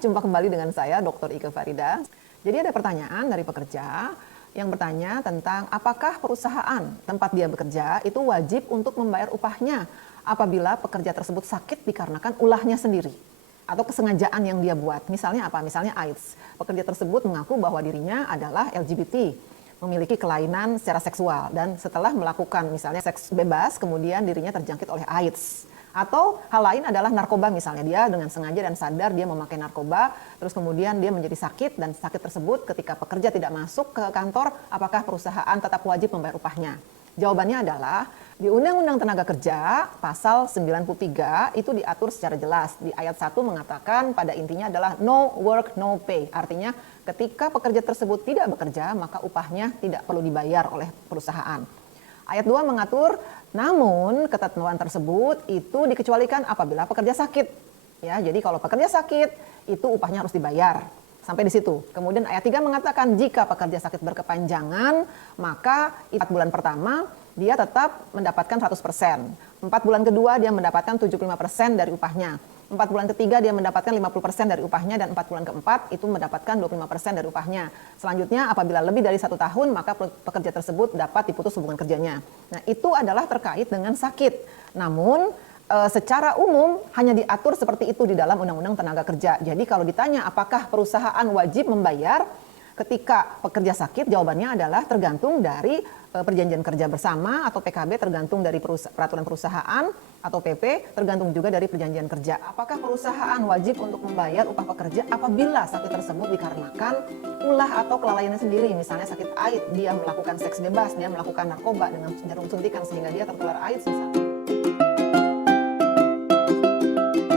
jumpa kembali dengan saya Dr. Ike Farida. Jadi ada pertanyaan dari pekerja yang bertanya tentang apakah perusahaan tempat dia bekerja itu wajib untuk membayar upahnya apabila pekerja tersebut sakit dikarenakan ulahnya sendiri atau kesengajaan yang dia buat. Misalnya apa? Misalnya AIDS. Pekerja tersebut mengaku bahwa dirinya adalah LGBT, memiliki kelainan secara seksual, dan setelah melakukan misalnya seks bebas kemudian dirinya terjangkit oleh AIDS. Atau hal lain adalah narkoba, misalnya dia dengan sengaja dan sadar dia memakai narkoba, terus kemudian dia menjadi sakit, dan sakit tersebut ketika pekerja tidak masuk ke kantor, apakah perusahaan tetap wajib membayar upahnya? Jawabannya adalah di Undang-Undang Tenaga Kerja pasal 93 itu diatur secara jelas. Di ayat 1 mengatakan pada intinya adalah no work no pay. Artinya ketika pekerja tersebut tidak bekerja maka upahnya tidak perlu dibayar oleh perusahaan. Ayat 2 mengatur, namun ketentuan tersebut itu dikecualikan apabila pekerja sakit. Ya, jadi kalau pekerja sakit itu upahnya harus dibayar. Sampai di situ. Kemudian ayat 3 mengatakan jika pekerja sakit berkepanjangan, maka 4 bulan pertama dia tetap mendapatkan 100%. 4 bulan kedua dia mendapatkan 75% dari upahnya. 4 bulan ketiga dia mendapatkan 50% dari upahnya, dan 4 bulan keempat itu mendapatkan 25% dari upahnya. Selanjutnya apabila lebih dari 1 tahun maka pekerja tersebut dapat diputus hubungan kerjanya. Nah, itu adalah terkait dengan sakit. Namun secara umum hanya diatur seperti itu di dalam Undang-Undang Tenaga Kerja. Jadi kalau ditanya apakah perusahaan wajib membayar ketika pekerja sakit, jawabannya adalah tergantung dari perjanjian kerja bersama atau PKB, tergantung dari peraturan perusahaan atau PP, tergantung juga dari perjanjian kerja. Apakah perusahaan wajib untuk membayar upah pekerja apabila sakit tersebut dikarenakan ulah atau kelalaiannya sendiri, misalnya sakit AIDS, dia melakukan seks bebas, dia melakukan narkoba dengan jarum suntikan sehingga dia tertular AIDS misalnya.